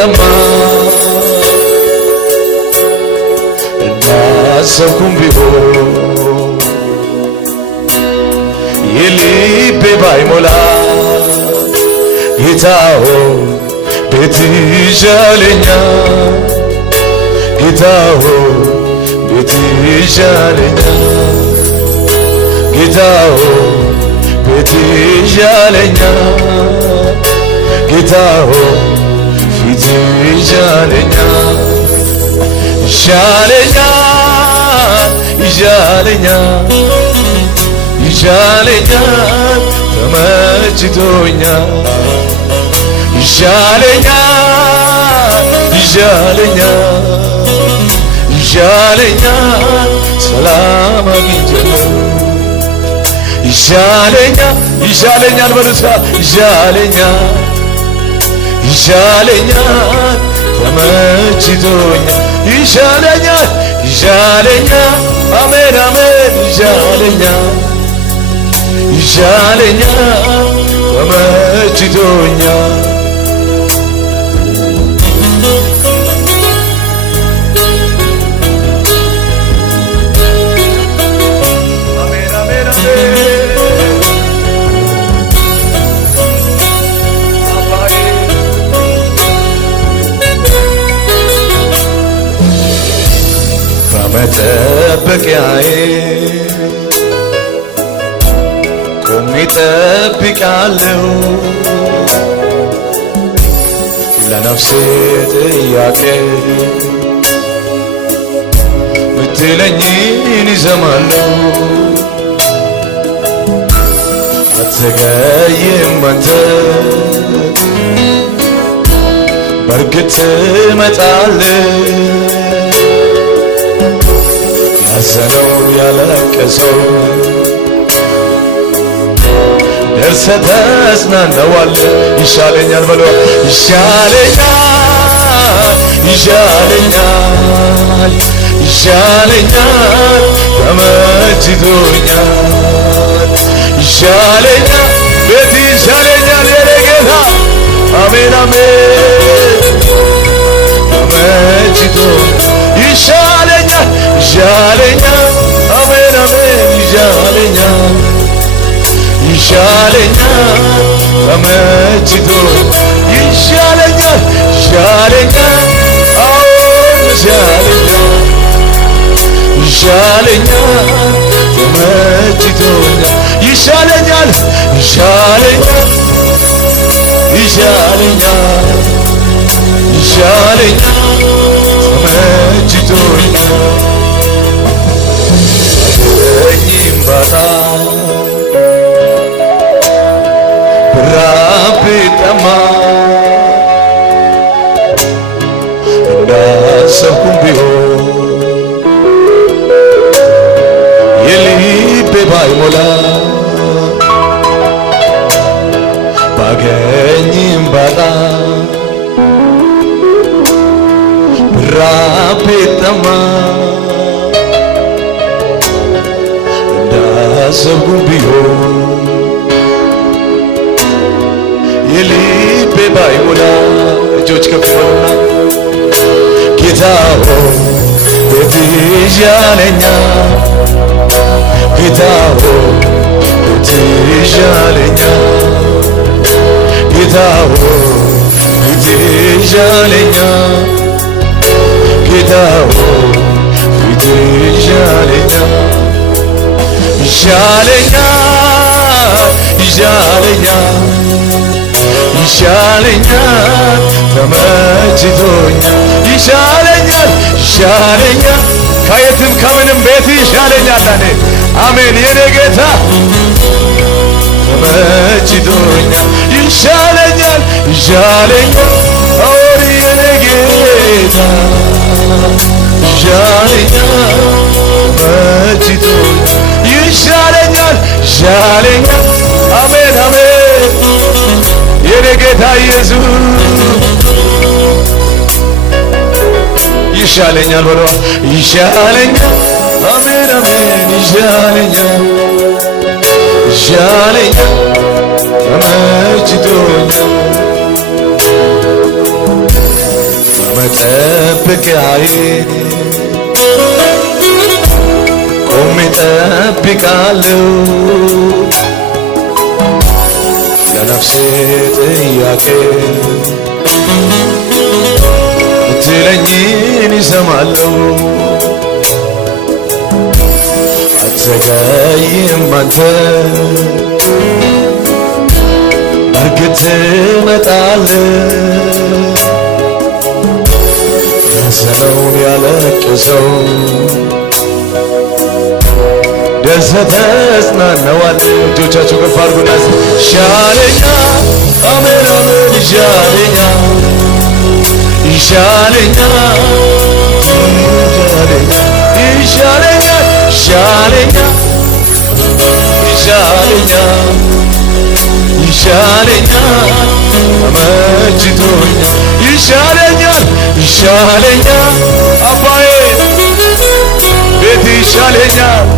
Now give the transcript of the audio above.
ቢጠማ እንዳሰብኩም ቢሆን የልቤ ባይሞላ ጌታ ሆይ ቤት ይሻለኛል ጌታ ሆይ ቤት ይሻለኛል ጌታ ሆይ ቤት ይሻለኛል ጌታ ሆይ ፊት ይሻለኛል ይሻለኛል ይሻለኛል ይሻለኛል ተመችቶኛል ይሻለኛል ይሻለኛል ይሻለኛል ሰላም አግኝቻለሁ ይሻለኛል ይሻለኛል በሉሳ ይሻለኛል ይሻለኛል ተመችቶኛል ይሻለኛል ይሻለኛል አሜን አሜን ይሻለኛል ይሻለኛል ተመችቶኛል አሜን አሜን ከመጠበቂያዬ ቆሜ እጠብቃለሁ ለነፍሴ ጥያቄ ምትለኝን ይሰማለሁ አትዘገይም አንተ በእርግጥ ትመጣለህ ያዘነው ያለቀሰው ደርሰህ ተጽናናዋለህ ይሻለኛል በለው ይሻለኛል ይሻለኛል ይሻለኛል ተመችቶኛል ይሻለኛል ቤት ይሻለኛል የኔ ጌታ አሜን አሜን ተመችቶኛል ይሻለኛል ይሻለኛል አሜን አሜን ይሻለኛል ይሻለኛል ተመችቶኛል ይሻለኛል ይሻለኛል አዎ ይሻለኛል ይሻለኛል ተመችቶኛል ይሻለኛል ይሻለኛል ይሻለኛል ይሻለኛል ተመችቶኛል አገኘኝ ባጣ ብራብ ቢጠማ እንዳሰብኩም ቢሆን የልቤ ባይሞላ ባገኝም ባጣ ብራብ ቢጠማ እንዳሰብኩም ቢሆን የልቤ ባይሞላ እጆች ከፍ ይበሉና ጌታ ሆይ ቤት ይሻለኛል ጌታ ሆይ ቤት ይሻለኛል ጌታ ሆይ ቤት ይሻለኛል ጌታ ሆይ ቤት ይሻለኛል ይሻለኛል ይሻለኛል ይሻለኛል ተመችቶኛል ይሻለኛል ይሻለኛል ከየትም ከምንም ቤት ይሻለኛል እኔ አሜን የኔ ጌታ ተመችቶኛል ይሻለኛል ይሻለኛል አዎን የኔ ጌታ ይሻለኛል ተመችቶኛል ይሻለኛል ይሻለኛል አሜን አሜን የኔ ጌታ ኢየሱስ ይሻለኛል በለው ይሻለኛል አሜን አሜን ይሻለኛል ይሻለኛል ተመችቶኛል መጠበቂያዬ ቆሜ እጠብቃለሁ ለነፍሴ ጥያቄ ምትለኝን ይሰማለሁ አትዘገይም አንተ በእርግጥ ትመጣለህ ያዘነውን ያለቀሰው ደስታ ተጽናናዋል። እጆቻችሁ ከፍ አድርጉና ይሻለኛል አሜን አሜን ይሻለኛል ይሻለኛል ይሻለኛል ይሻለኛል ይሻለኛል ይሻለኛል ተመችቶኛል ይሻለኛል ይሻለኛል አባዬ ቤት ይሻለኛል